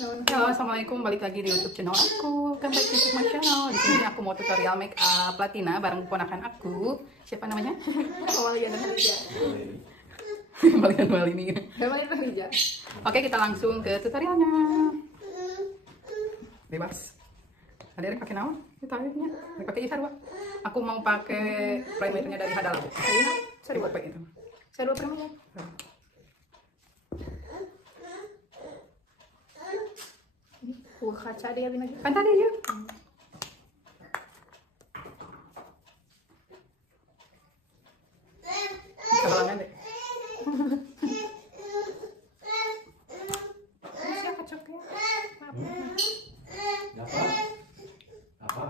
Halo, assalamualaikum, balik lagi di YouTube channel aku. Welcome back to YouTube my channel. Di sini aku mau tutorial make up Latina bareng keponakan aku. Siapa namanya? Walian Khadijah. Balikan Wali ini. Walian Khadijah. Oke, kita langsung ke tutorialnya. Bebas. Ada yang pakai nama? Kita akhirnya pakai Isarwa. Aku mau pakai primernya dari Hadalabu. Saya buat pakai itu. Saya dua primer. Kaca dia binagi. Kan tadi ya. Kebalangan deh. Siapa coknya? Apa?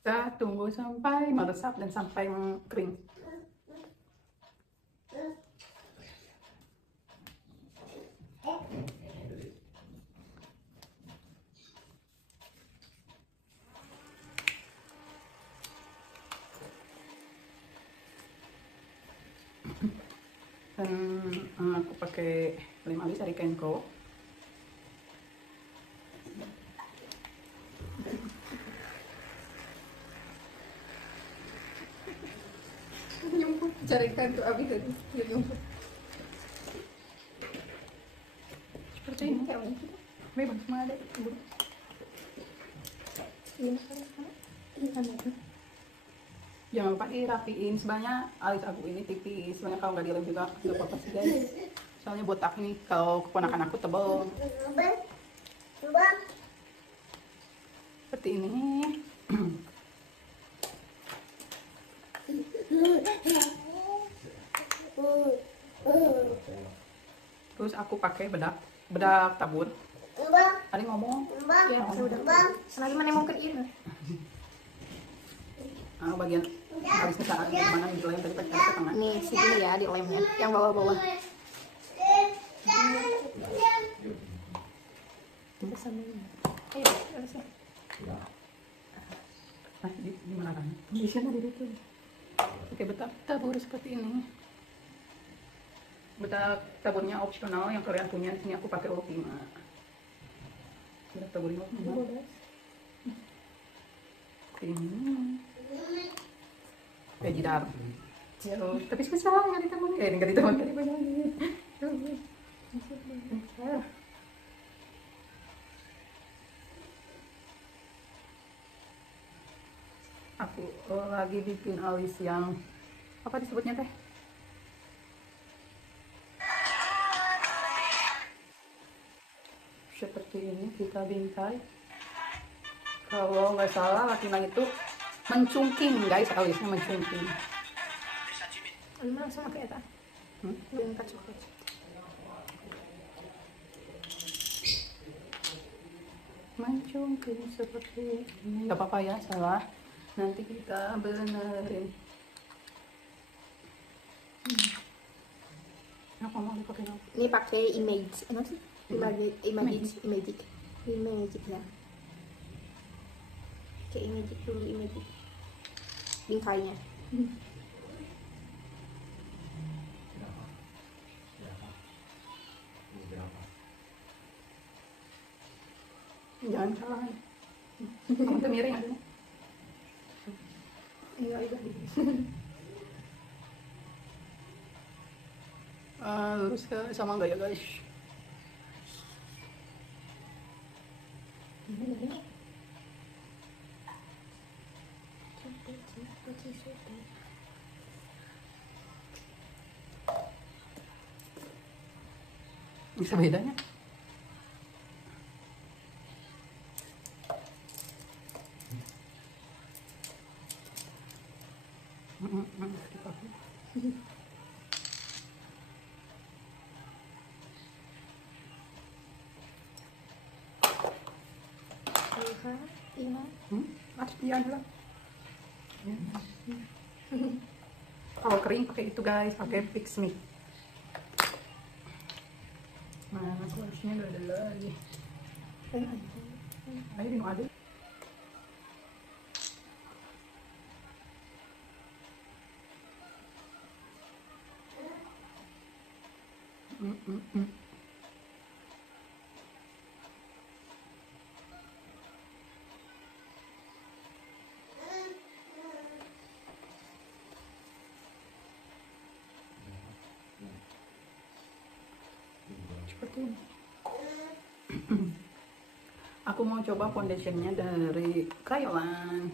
Kita tunggu sampai meresap dan sampai kering. Dan aku pakai lem alis dari Kenko. Nyumput carikan tuh abi tadi. Dia nyumput. Seperti ini. Bebas semua ada. Jangan lupa dirapiin, sebenarnya alis aku ini tipis. Sebenarnya kalau nggak dilem juga nggak apa-apa sih guys. Soalnya botak ini kalau keponakan aku tebal. Seperti ini. Terus aku pakai bedak tabur. Tadi ngomong. Ya, sudah. Senang gimana mau ke ini? Bagian alisnya saat gimana dilem tadi pakai ke tangan. Nih, sini ya di lemnya, yang bawah-bawah. Ayo, harusnya. Nah, di mana kan? Di sana di situ. Oke, bedak tabur seperti ini. Bedak taburnya opsional, yang kalian punya di sini aku pakai Ultima. Bedak taburnya opsional. Ini. Jidar. Tapi susah nggak ditemukan. Nggak ditemukan tadi banyak. Aku lagi bikin alis yang apa disebutnya teh? Seperti ini kita bingkai. Kalau nggak salah Latina itu mencungking guys, alisnya mencungking. Langsung pakai eta. Yang kacuk-kacuk. Mencungking seperti ini. Nggak apa-apa ya, salah. Nanti kita benerin. Apa mau dipakai apa? Ini pakai image, apa sih? Image ya. Kayak image dulu, image bingkainya. Jangan salah. Itu miring aja. Iya, itu. Lurus ke sama enggak ya guys? Bisa bedanya? Iya adalah. Kalau kering pakai itu guys, pakai Fix Me. Nah, aku harusnya nggak ada lagi. Ayo minum aja. Seperti ini. Aku mau coba foundationnya dari Crayolan.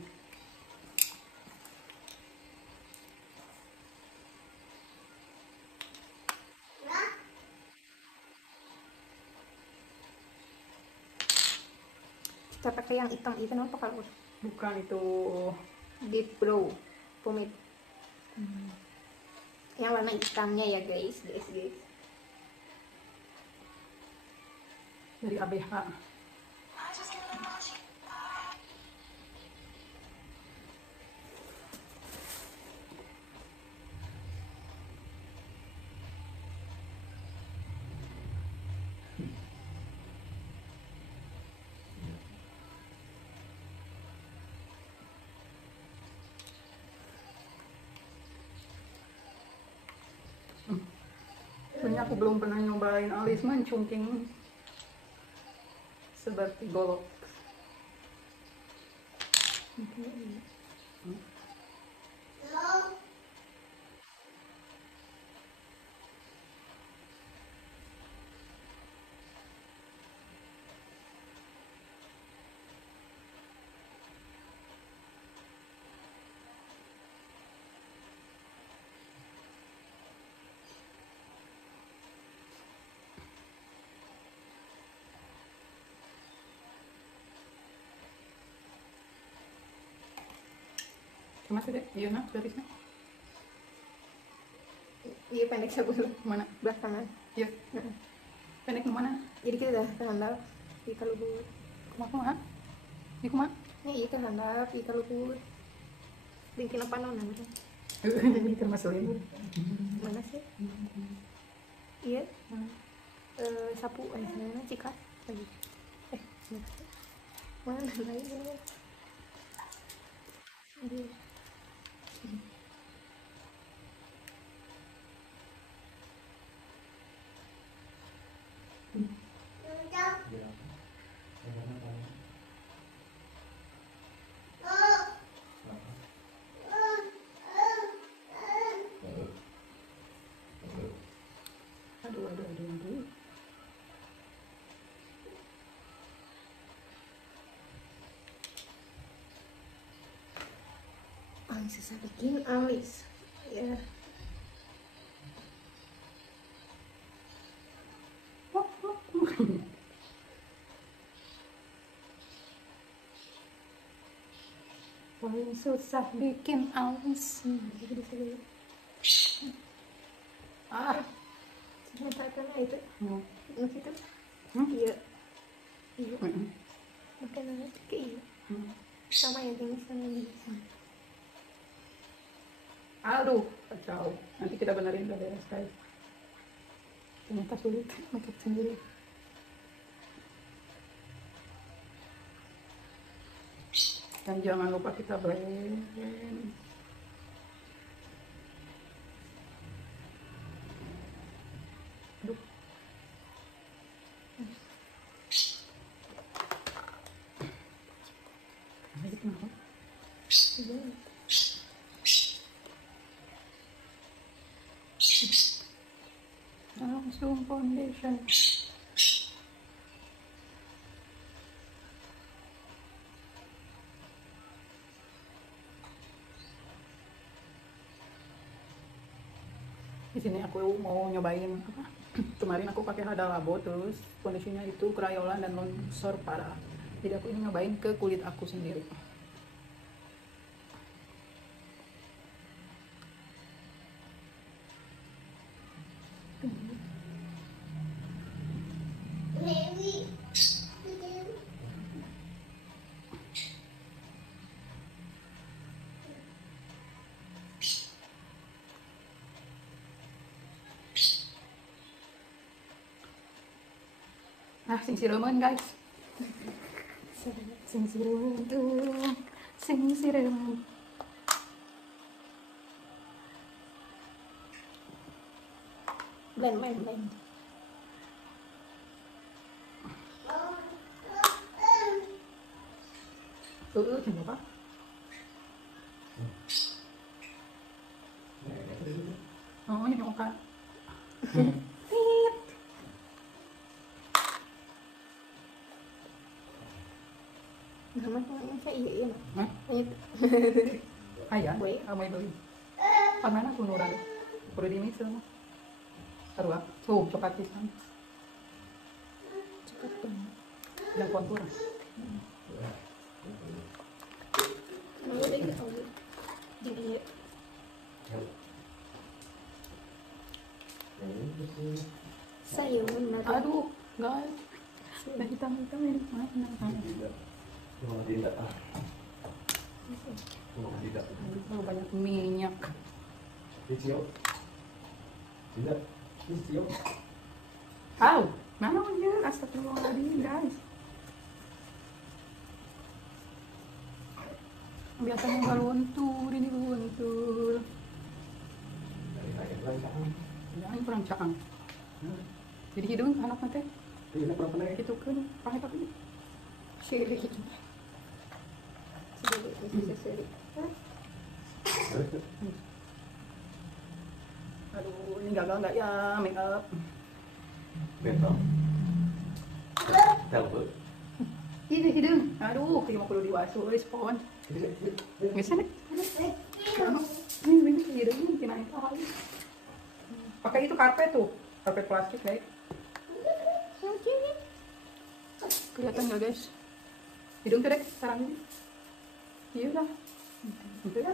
Kita pakai yang hitam itu apa kalau Bukan itu. deep brow pomade. Yang warna hitamnya ya guys. Dari ABH. Sebenarnya aku belum pernah nyobain alis mancungking seperti golok. Cuma tidak, iya nak garisnya. Iya pendek sebelum Mana? belakangan. Iya. Pendek mana? Jadi kita udah kehandap di kalubur. Kumaha? Ini kumaha? Ini iya kehandap di kalubur. Bikin apa nona? Ini termasuk ini. Mana sih? Iya. Sapu mana cikat lagi. Mana lagi ini? Iya. Aduh. Susah bikin alis. Ya. Paling susah bikin alis. Jadi bisa Ah. sebentar karena itu. Mas itu. Hmm? Iya. Iya. Mm-mm. Makanan itu kayak iya. Sama yang ini sama yang ini. Aduh, kacau. Nanti kita benerin udah beres guys. Ternyata sulit makeup sendiri. Dan jangan lupa kita blend. Aduh. Ayo, kenapa? Langsung foundation. Di sini aku mau nyobain apa? Kemarin aku pakai Hada Labo, terus kondisinya itu Crayola dan longsor parah. Jadi aku ini nyobain ke kulit aku sendiri. Nah, sing siremen guys. Sing siremen tuh. Sing siremen. Blend. Coba. Oh, ini muka. Namanya kayak iya. Hah? Ayah, amay beli. Pagmana tunuran. Puro di misa mo. Arwa. So, cepat pisan. Cepat banget. Yang kontur. Mau lagi tahu. Jadi saya benar. Aduh, guys. Udah hitam-hitam ini. Mana? Tidak. Tidak. Aduh, banyak minyak. Tidak. Tidak. Tidak. Au, mana ya? Astagfirullahaladzim, guys. Biasanya nggak luntur, ini luntur. Ya, ini kurang caang. Jadi hidung anak nanti Tidak pernah pernah. itu kan pakai tapi Siri. Siri. aduh ini gagal nggak ya make up. Betul. Tahu. Ini hidung, aduh kayak mau kudu diwasu respon. Nggak sana. Ini hidungnya kena itu kali. Pakai itu karpet tuh, karpet plastik baik. Kelihatan nggak guys? Hidung tuh deh, sekarang ini. Iya udah. Gitu ya.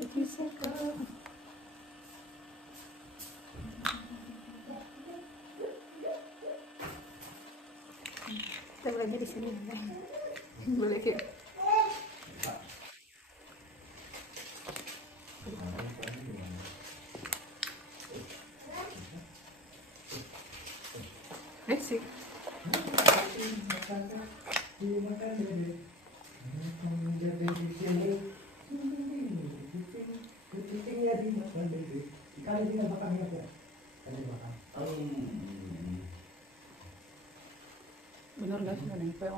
Poci sekali. Kita mulainya di sini. Boleh kayak. Sih. Bener gak sih nempel?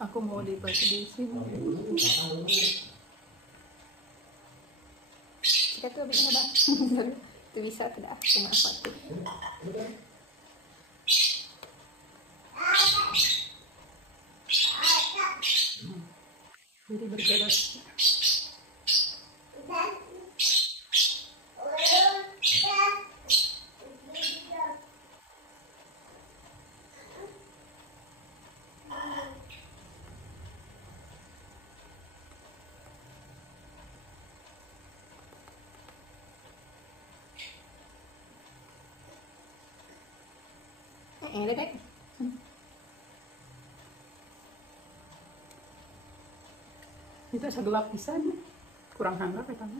Aku mau dibaca di sini. Kita tuh bisa nggak? Itu bisa tidak? Cuma apa tuh? Jadi bergerak. Ini deh. Itu segelap pisan. Kurang hangat katanya.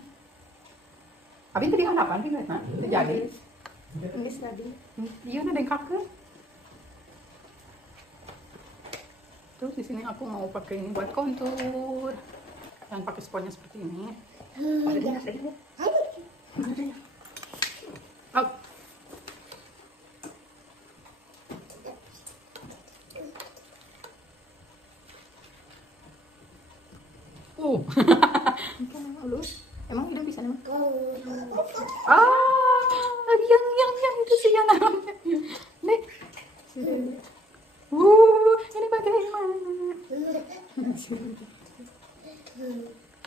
Abi tadi kan apa sih nggak? Itu jadi. Ini tadi. Iya nih dengkaknya. Terus di sini aku mau pakai ini buat kontur. Yang pakai sponnya seperti ini. Au. Emang udah bisa emang? Yang itu sih yang namanya. Nih. Ini bagaimana?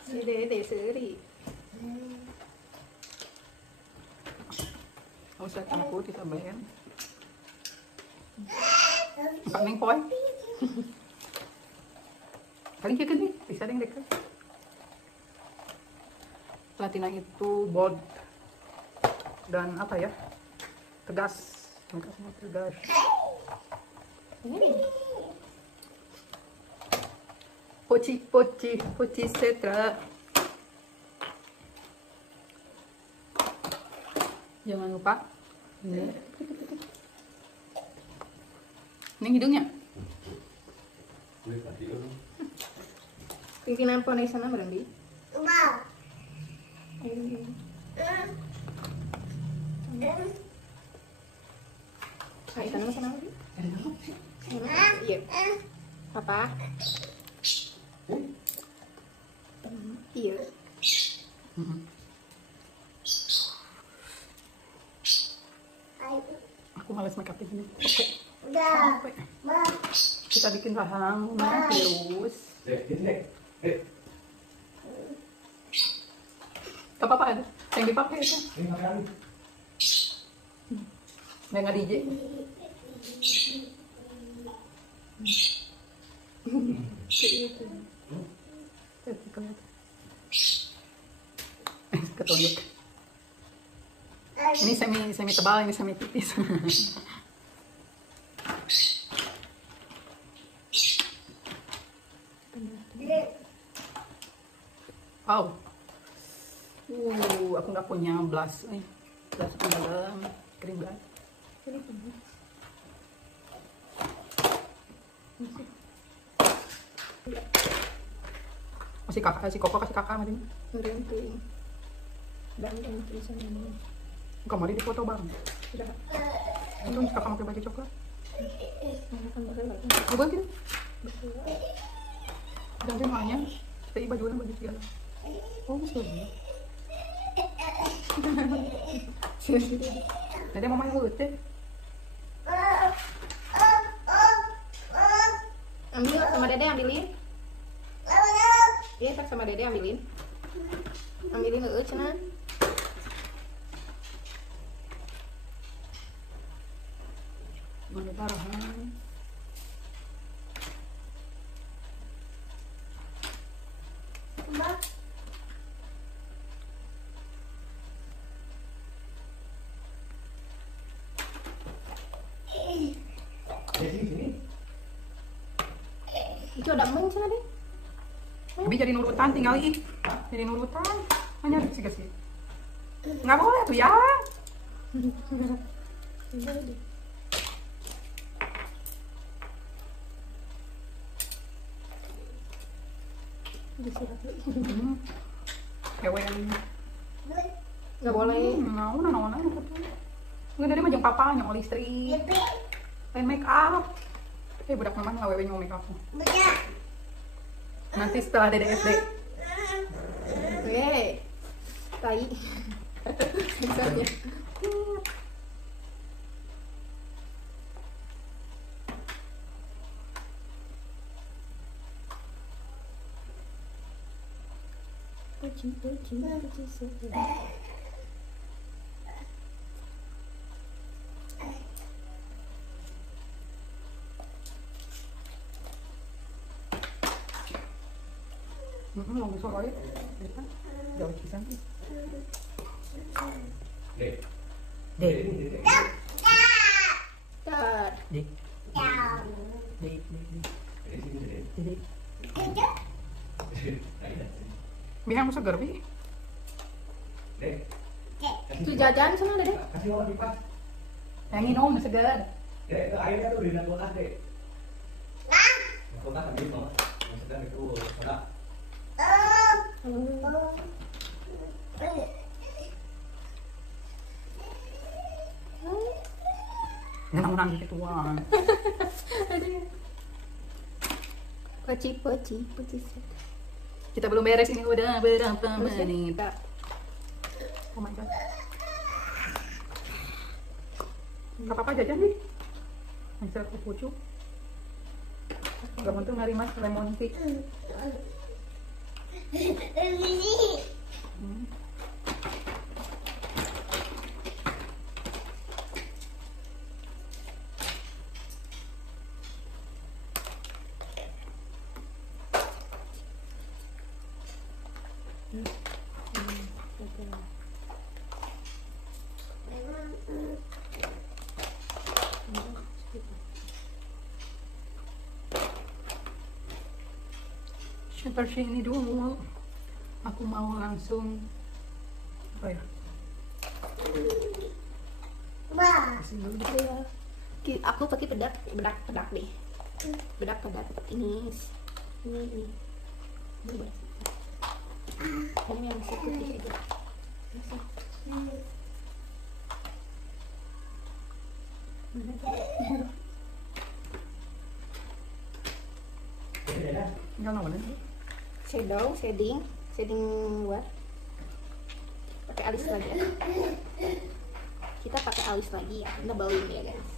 Si Dede seri. Usah takut ditambahin. Pak Neng Poy. Paling kita nih, bisa deh dekat. Platina itu bold dan apa ya? Tegas. Makanya tegas. Ini. Poci setra. Jangan lupa ini hidungnya. Kulit tadi kan. Bikinan poni sana berhenti. Hai, sana sana lagi. Iya. Apa? Iya. Aku malas make up ini. Kita bikin rahangnya terus. Gak apa-apa ada. Yang dipakai itu. Ini makan. Nggak DJ. Ketunjuk. Ini semi tebal, ini semi tipis. Wow. Aku nggak punya blush. Blush dalam krim blush. Masih kakak, kasih koko, kasih kakak mati. Berhenti. Dan tulisan ini. Kemarin di foto bang. Sudah. Itu kakak pakai baju coklat. Akan pakai lagi. Coba gitu. Dan semuanya, tapi bajunya baju segala. Oh betul. Nanti mama yang lucu. Ambil sama dede ambilin. Iya, tak sama dede ambilin. Ambilin cenah. Mana parahan? Sini. Itu ada men cenah deh. Tapi jadi nurutan tinggal ih. Jadi nurutan. Hanya sih kasih. Nggak boleh tuh ya. Kewen. Nggak boleh. Mau nana nggak dari majang papa nyong listrik. Lain make up. Budak mama nggak wewe nyong make up. Nanti setelah dede SD. Oke. Tai. Misalnya. Mau besok lagi. Jauh pisan. Dek. Dek. Tar. Dek. Dek. Dek. Biar masuk garbi. Dek. Itu jajan sana dede. Kasih lawan di pas. Yang minum segar. Dek, itu airnya tuh di dalam kulkas, Dek. Kulkas ambil mama. Yang sedang itu soda. Nang gituan. Poci. Kita belum beres ini udah berapa menit. Oh my god. Gak apa-apa jajan nih. Bisa aku pucuk. Gak untuk ngarimas lemon tea. Seperti ini dulu. Aku mau langsung apa ya? bersihin dulu. Iya. Aku pakai bedak deh. Bedak ini. Ini bersih. Ini yang masih putih aja. Masih. Mana tuh? Enggak mana sih? Shading luar. Pakai alis lagi ya. Kita pakai alis lagi ya, doublein ya guys.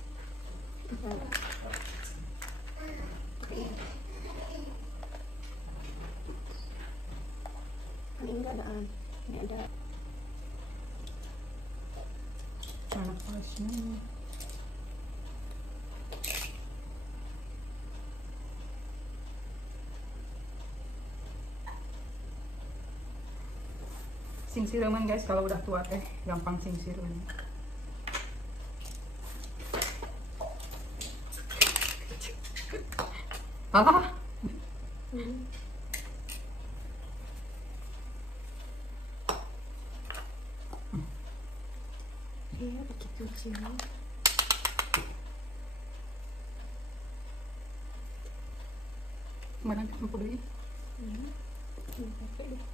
Ini enggak ada, ini ada. Anak pasnya. Singsireman guys, kalau udah tua teh gampang singsireman. Alah. Iya, pakai cuci. Mana campur dulu? Ini pakai deh.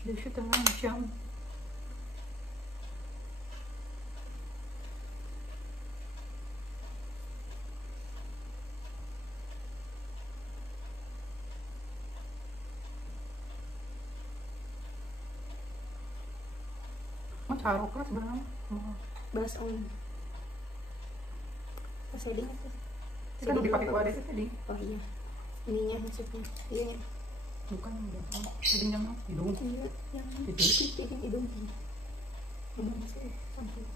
Dia setengah jam. Mau taruh kan sebenarnya? Blush on. Shading apa? Kan udah dipakai wadah tadi. Oh iya. Ininya maksudnya. Iya. Bukan udah. Jadi yang hidung. Iya, yang Itu. shading hidung. Hidung masih sampai.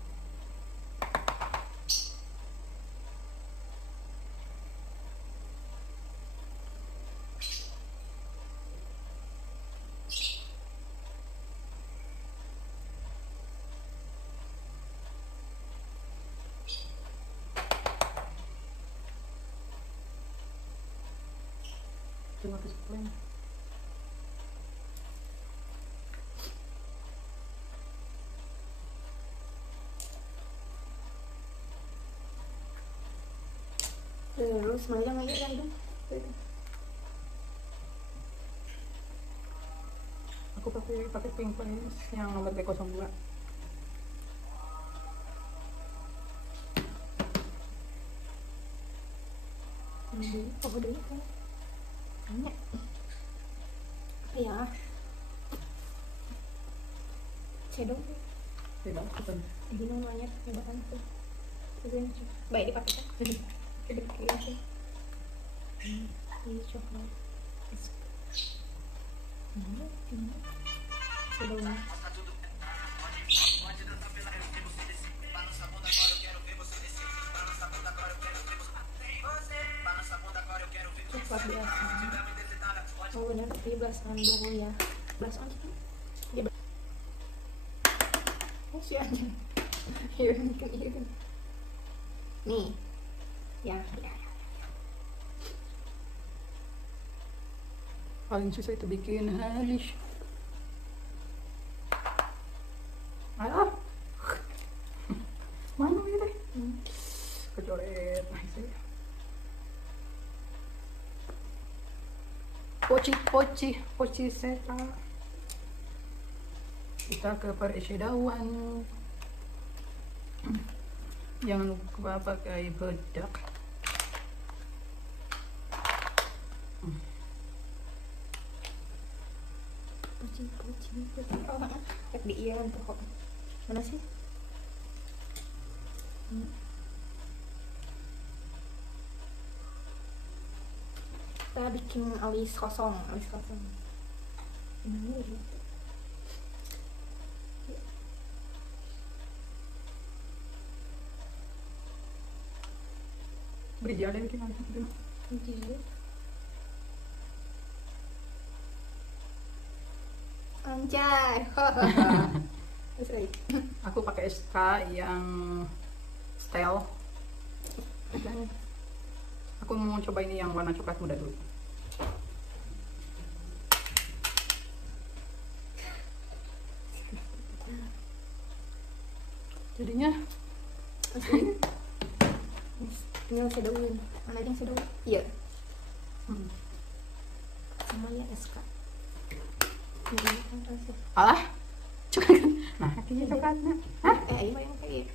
Cuma ke sepuluh. Terus malah aja kan hidung. Aku pakai pink face yang nomor B02. Ini apa dulu kan? Tanya. Apa ya? Shadow. Tidak, bukan. Ini namanya coba tuh. Baik dipakai kan? Coba pakai aja. Ini coklat. Ini shadownya. Coklat biasa. Oh benar, ini blush on dulu ya. Blush on kita. Dia masih aja. Nih. Ya. Paling susah itu bikin halus. Alah. Mana ini? Kecoret. Poci seta. Kita ke peresdawan. Jangan lupa pakai bedak. Kucing. Oh, kayak di iya untuk mana sih? Kita bikin alis kosong. Ini gitu. Beri dia bikin alis gitu. Jadi Anjay. Terus lagi. Aku pakai SK yang style. Dan aku mau coba ini yang warna coklat muda dulu. Jadinya Tinggal shadowin. Mana aja yang shadow? Iya. hmm. Sama ya SK. Ini kan rasanya. Alah, coklat. Nah, akhirnya coklatnya. Hah? Iya mah yang kayak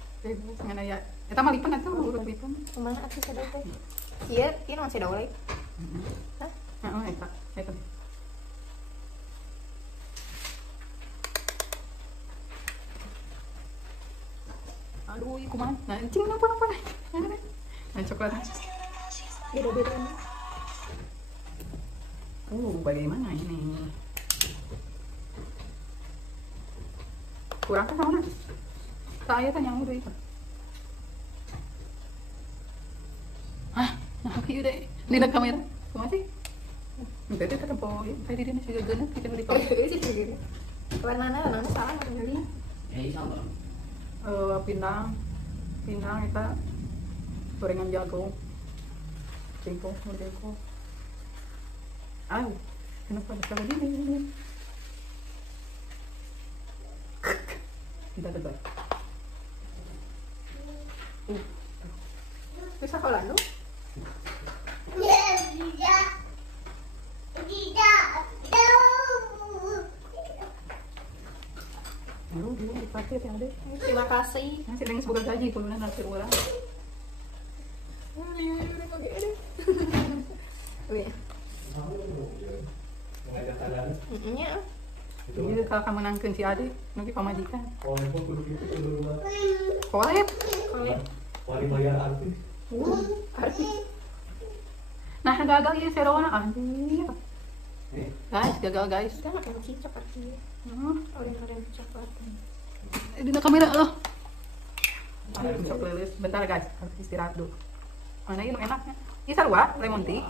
Ngana ya. Eta mah lipen atuh, urut lipen. kemana aku shadow teh? Iya, ini non shadow lagi. Hah? Heeh, eta. Aduh, kumaha? Nah, cing apa? Nah, coklat. Beda-beda. Bagaimana ini? Kurang kan sama? Saya tanya udah itu. Ah, nah oke udah. Lihat kamera. Kumaha sih? Enggak ada tempo. Tadi dia masih gagana kita beli tahu. Warnanya salah nggak nyari? sama. Pindang kita gorengan jagung. Cingkong, merdeka. Kenapa ada salah gini? Tidak tebal. Bisa kalau lu? Dulu dipakai yang ada. Terima kasih. Nasi dengan semoga gaji kulunan nanti orang. Iya. Ngajak tangan. Iya. Iya kalau kamu nangkeun si adik, nanti pamajikan. Oh, itu kudu gitu kudu rumah. Kolep. Wali bayar artis. Artis. Nah gagal ya serona anjir. Guys, gagal guys. Kita makan cicak artinya. Orang-orang coklat. Di kamera loh. Bisa playlist. Bentar guys, harus istirahat dulu. Mana ini enaknya? Ini sarua, lemon tea.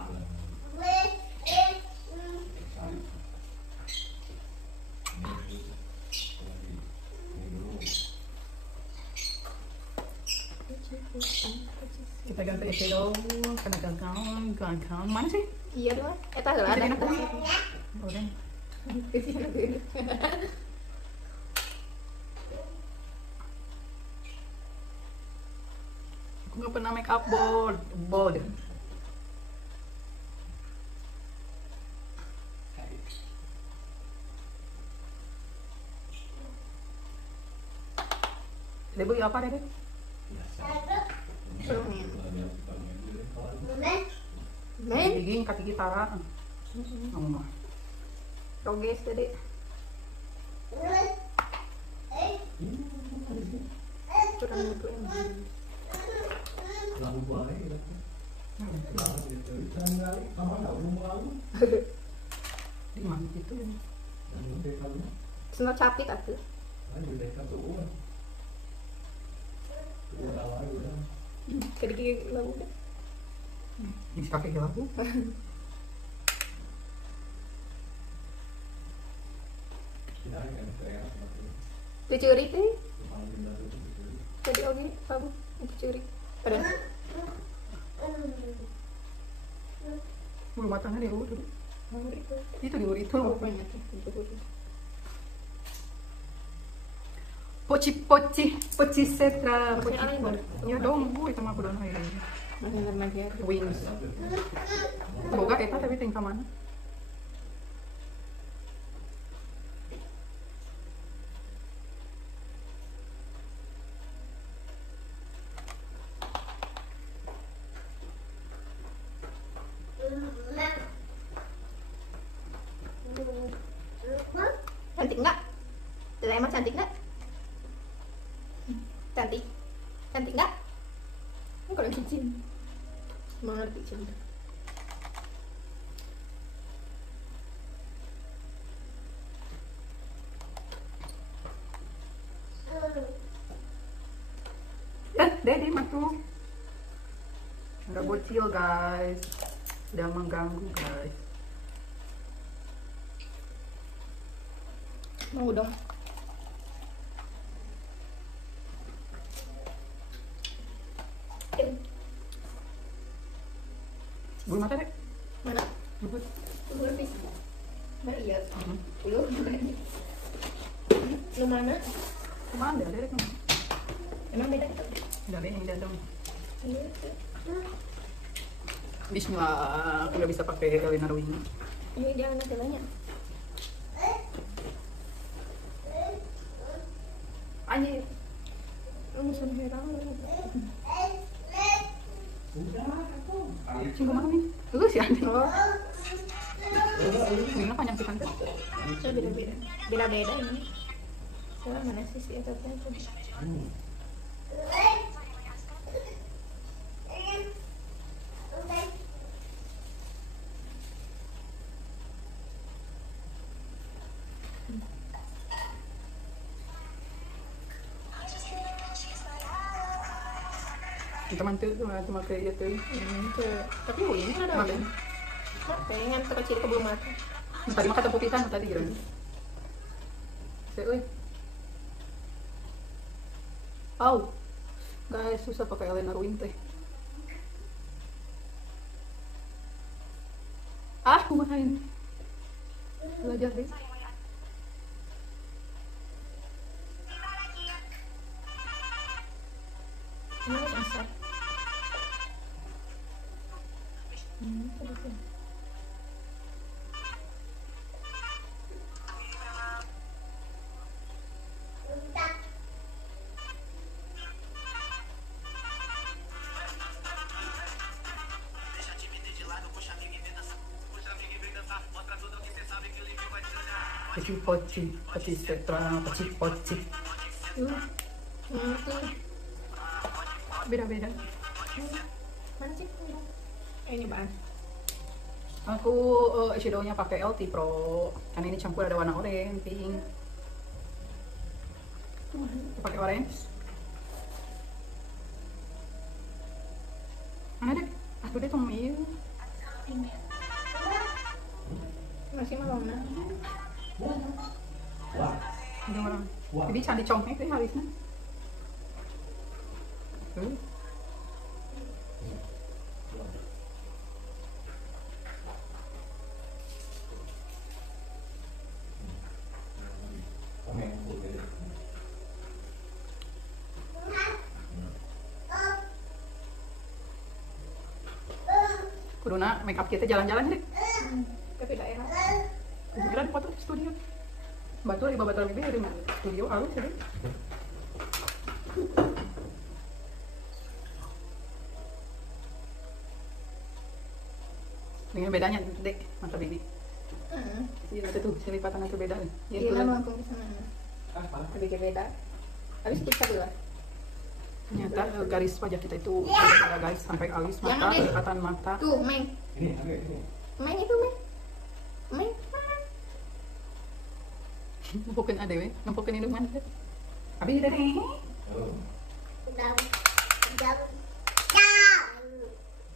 Kita ganti shadow, karena gagal. Mana sih? Iya dong. Eta heula ada. Udah. Aku nggak pernah make up bold. Debu apa deh? Men, Giging kaki gitara. Ngomong. roges tadi. Kurang itu Lalu bae. Di mana gitu? Senang capit atuh. Kedikit lagu deh. Ini pakai lagu. Dicuri teh. Tadi oke, kamu dicuri. Ada. Bulu matanya di urut. Itu di urut itu. Poci setra, poci. Ya dong, gue sama aku dong aja. Wings. Boga eta tapi tingkah mana? Cantik nggak? Dada emang cantik nggak? Cantik. Cantik nggak? Ini kalau cincin. Mengerti cinta. Dede masuk. Nggak bocil guys. Udah mengganggu guys. Mau dong. Bulu mata dek. Mana? Bulu. Bulu pisang. Mana iya? Bulu. Lu mana? Mana ada dek? Emang beda gitu? Udah deh yang dalam. Iya. Bismillah, aku nggak bisa pakai Elena Rowing. Ini dia anak jalannya. Anjir. Ini sanheran. Cinggu mana nih? Lu sih aneh. Oh, Ini panjang sih kan? saya beda-beda. Beda-beda ini. Salah mana sih si itu tuh? Teman tuh cuma kayak gitu. Tapi ini ada apa? Pengen terkecil ke belum mata. Tadi makan tepung pisang tadi kira. Saya, guys, susah pakai Elena Rowing teh. Kumahain. Belajar deh. Ini besar. Poci, setra, poci. Beda-beda. Mana sih? Ini bahan. Aku shadow-nya pakai LT Pro. Karena ini campur ada warna oranye, pink. Pakai orange. Mana deh? Aku deh tong iya. Masih malam nah. Ada orang. Jadi candi congkek deh habisnya. Kuduna make up kita jalan-jalan deh. Tapi daerah. Kira di foto di studio. Batu di bawah lebih dari studio halus ya. Dengan bedanya dek mata bibi. Iya ada tuh selipatan itu beda nih. Iya lama aku kesana. Lebih beda. Habis kita dulu. Ternyata garis wajah kita itu beda guys sampai alis mata, selipatan mata. Tuh, Meng. Ini, ini. Meng itu, Meng. Meng. Nempukin ada we, nempukin hidungan. Abi udah deh.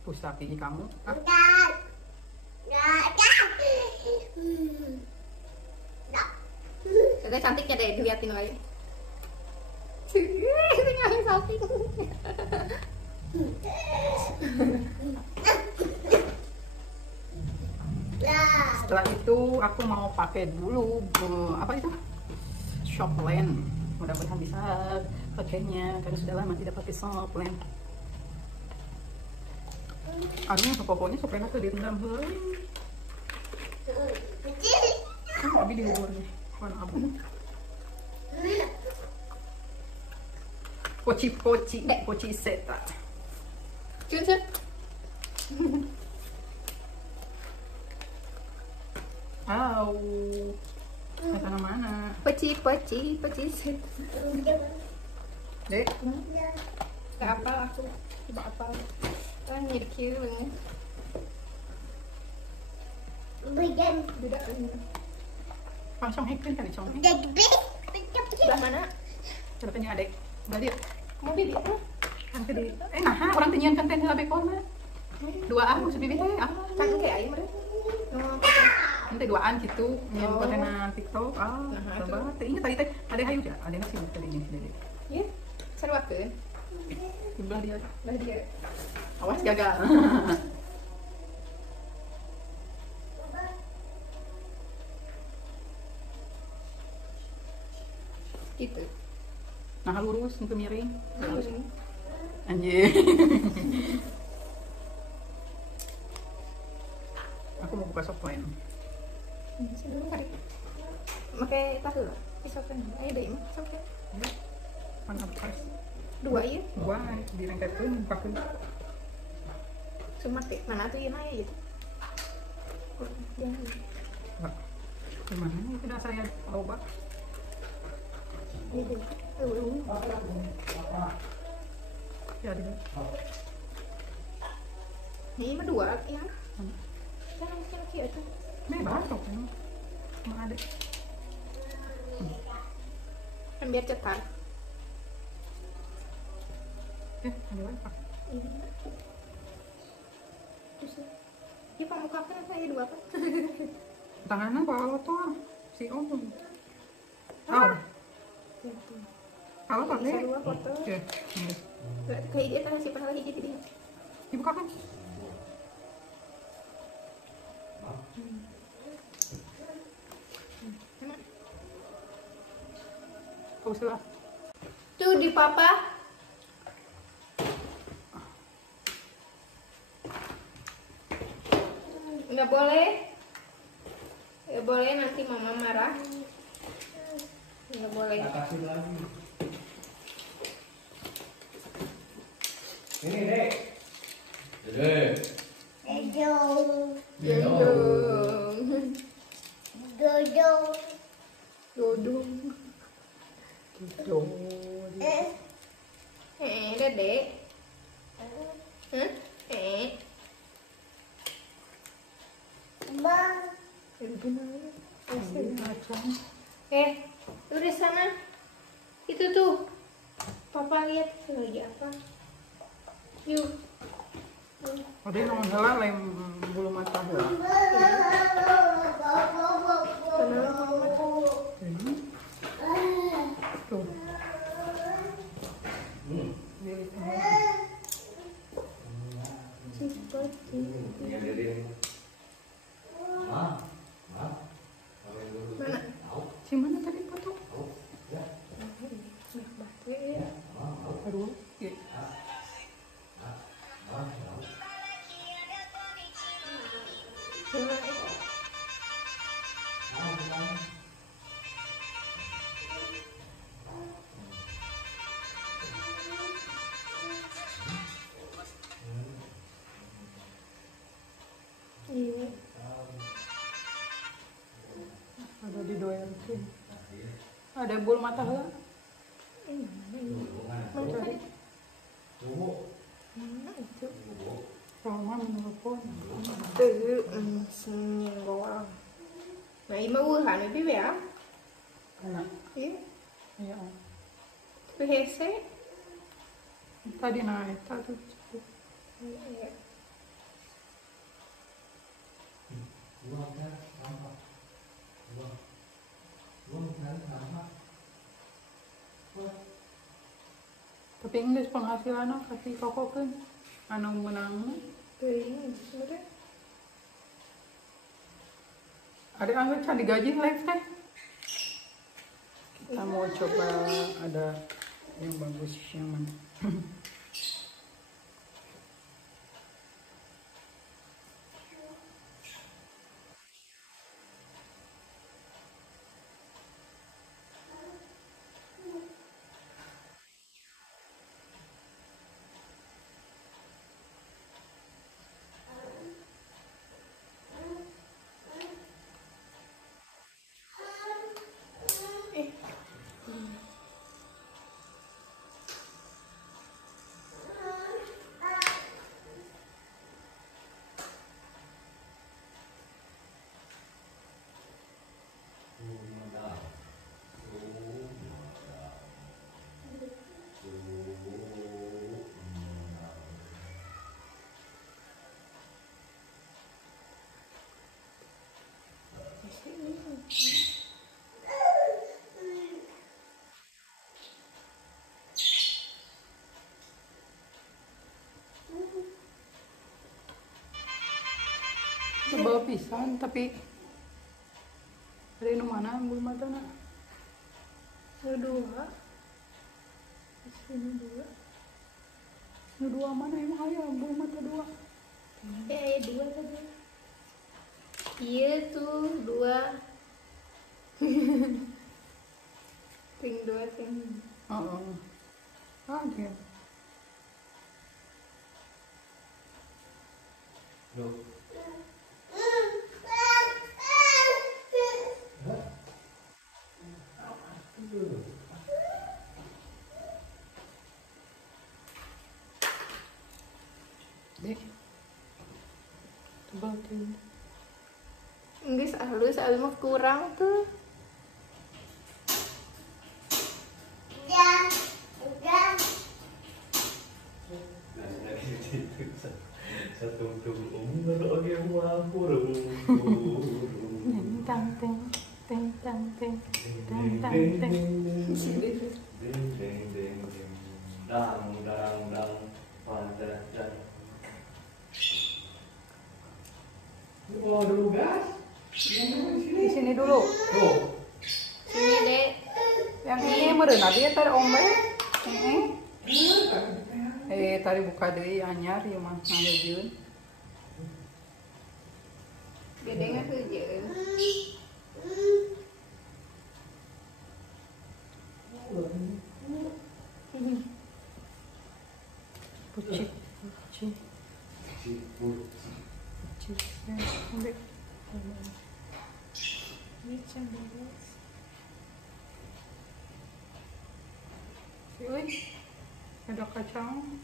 Pusapi kamu. Kagak cantiknya deh diliatin lagi. Itu nyari sapi. Setelah itu aku mau pakai dulu apa itu? Shopland. Mudah-mudahan bisa pakainya karena sudah lama tidak pakai Shopland. Aduh, pokoknya Shopland aku direndam heureung. Kamu abi di bubur nih. Warna abu. Poci seta. Cucuk. Au. Mana mana? Poci. Dek, Gak apa aku. Coba apa? Kan jadi kieuing. Beda ini. langsung hektin kan dicong. Sebelah mana? Ceritanya adek. Balik. Mau beli apa? Kan di. Nah, orang tinyian kan teh lebih korma. 2A maksud bibi teh. Kan kayak aing meureun. nanti duaan gitu yang Oh. kontenan TikTok Nah, coba teh ingat tadi teh ada hayu ya ada nasi tadi ini sini Ya, seru aku. sebelah dia Lah dia. awas gagal Gitu. nah lurus ke miring Miring. anjir aku mau buka softline Sebelum kali. Pakai tas dulu. Isokan. Ayo deh, isokan. mana pas 2 ya. gua direngketin pakai Cuma mana tuh yang aja gitu. Jangan. gimana nih sudah saya coba Gitu. ya di Ini mah 2 ya. Kan mungkin itu. bebas kok emang ada Kan biar cetar. ada apa Terus ya muka kan apa ya 2 kan? tangannya bawa motor si om kalau pakai Bisa 2 foto. oke Kayak dia kan simpan lagi gitu dia. dibuka kan kau salah Tuh di papa. Nggak boleh. Nggak boleh nanti mama marah. Nggak boleh. Kasih lagi. Ini dek. Dek. Dodong. Dodong. gitu Dedek. Hah? Lu di sana. Itu tuh. Papa lihat lagi apa? Yuk. ada yang ngomong heula lain bulu mata heula tuh Iya, dek. Ma. Ma. Mana? si mana tadi foto aduh ya. Iya. ada di doyan tuh ada bulu mata heula Mana itu? sama menelpon Senggol. Nah, ini mah wuhan itu ya. anak Iya. ya Tapi hese. tadi naik tuh Iya. tapi geus penghasilan kasih kokokeun anu menang Teuing sebenarnya. ada anggur can digaji live teh kita mau coba ada yang bagus yang mana Tebal pisan tapi dari nu mana bulu mata na? Ada dua. Sini dua. Nu dua mana emang aya bulu mata dua? Ada dua tadi. Iya tuh dua. Ting dua ting. Oh. Oke. Loh. Dek. Tebal tuh. Enggak halus mah kurang tuh. Satu umur oke burung. Tang teng teng tang teng teng tang teng. Dang panjang. Waduh gas. Di sini dulu. Tuh. Sini dek. Yang ini meureun abi tadi ombe. Tadi buka deui anyar ieu mah ngalejeun. Gede nggak tuh jauh. Pucik, pucik, pucik. Ombe. Uy, ada kacang.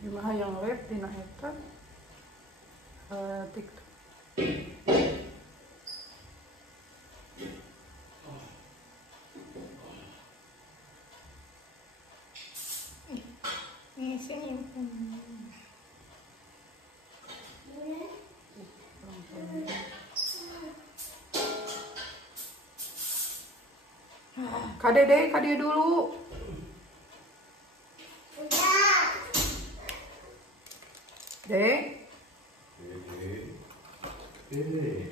Gimana yang live dina eta TikTok. Nih sini. Kade dulu. Dek. Dede.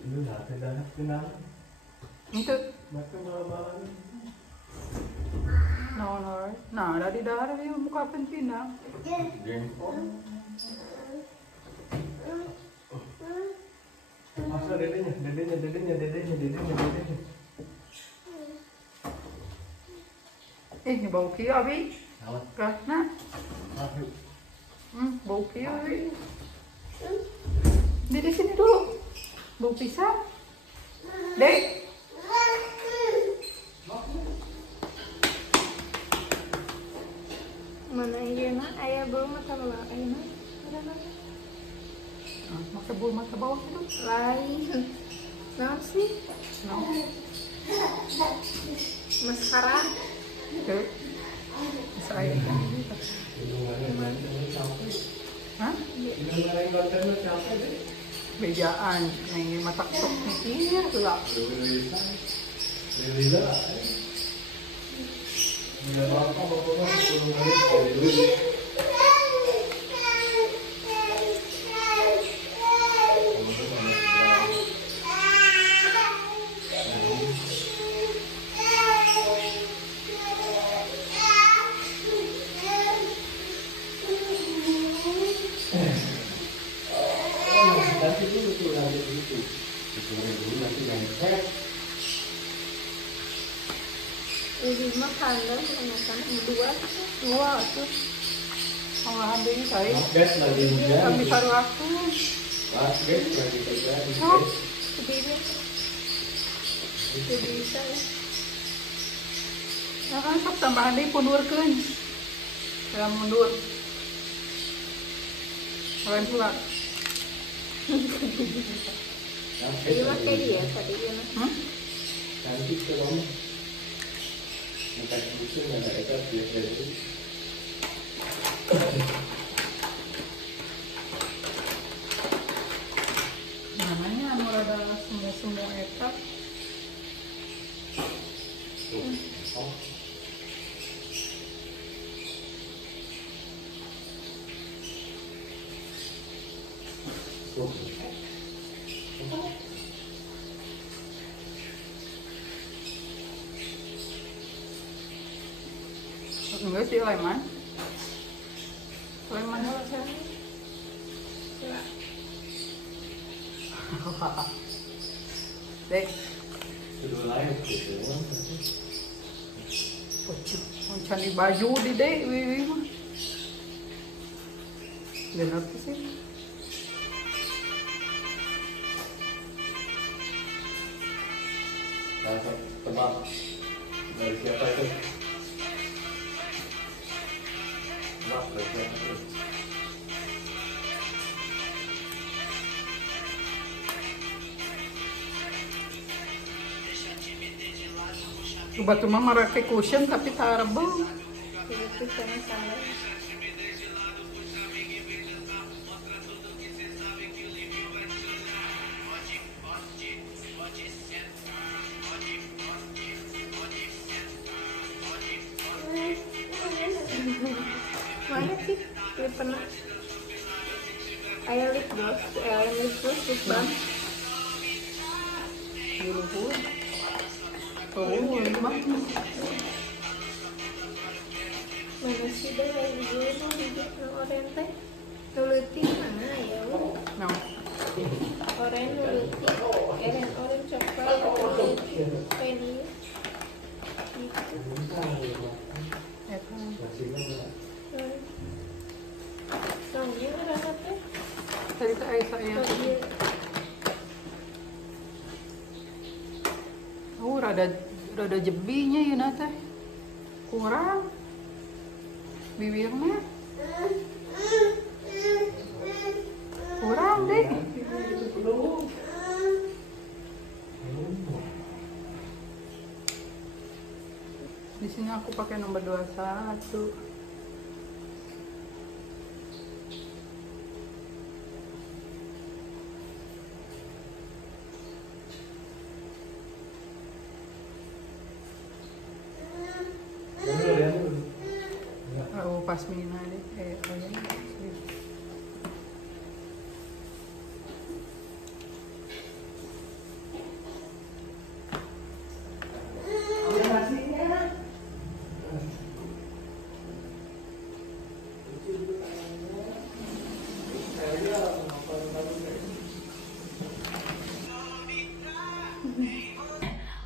Lu nanti dah kenal. Itu. Macam malam-malam. No. Nah, dari darah dia muka pencinta. Masa dedenya. Ini bau kieu abi. Awas. Karena Masuk. bau kieu abi. Di sini dulu. Bau pisang. Dek. Mana ayeuna aya belum mata bawah ayeuna. Masa bulu mata bawah itu. Lain. Naon sih? No. Maskara. Dek. Saya. Hah? Bejaan. Nih mata sok mikir lah. Ini mah pandang ternyata dua Dua tuh. Olahan deh kali. Guys lagi hujan. Kami taruh aku. Mas guys lagi hujan. Oh. begini jadi bisa ya. Ya kan sok tambahan deh punurkeun. Dalam mundur. Kalian pula. Ini mah kayak dia tadi ya mah. Cantik kalau minta kucing nggak ada ikat biasa itu. Namanya anu rada semua eta. Oh. Enggak sih leman. Leman Dek, Kedua lain gitu. pucuk. Mau di baju di dek, wiwi mah. Benar tuh sih. Rasa tebak dari siapa itu? Tebak dari siapa itu? Batu mah marake cushion tapi tarbel. Itu sama salah. Mana sih? Lip pernah. Ayo lip gloss, lip balm. Dulu. Oh, ini mah. Mana sih dah yang gue mau hijau no oren teh? Nuluti mana ya? No. Oren nuluti, oren coklat, nuluti, penny. Eta. Soalnya rasa teh. Tadi tuh ayah saya. Oh, rada jebinya ya nata. Kurang. Bibirnya. Kurang deh. Di sini aku pakai nomor 21. Oh, pasmina deh.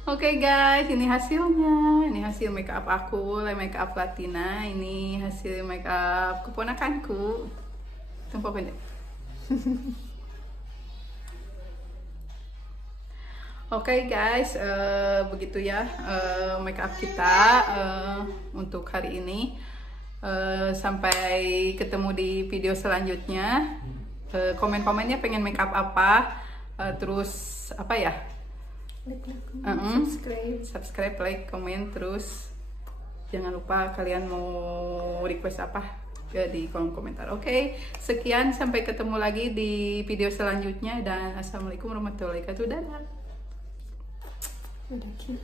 Oke guys, ini hasilnya. Ini hasil make up aku, make up Latina. Ini hasil make up keponakanku. Tumpah pendek. Oke guys, begitu ya make up kita untuk hari ini. Sampai ketemu di video selanjutnya. Komen-komennya pengen make up apa, terus apa ya? Subscribe, like, komen, terus jangan lupa kalian mau request apa di kolom komentar. Oke, sekian, sampai ketemu lagi di video selanjutnya, dan assalamualaikum warahmatullahi wabarakatuh. Dadah. Udah cute.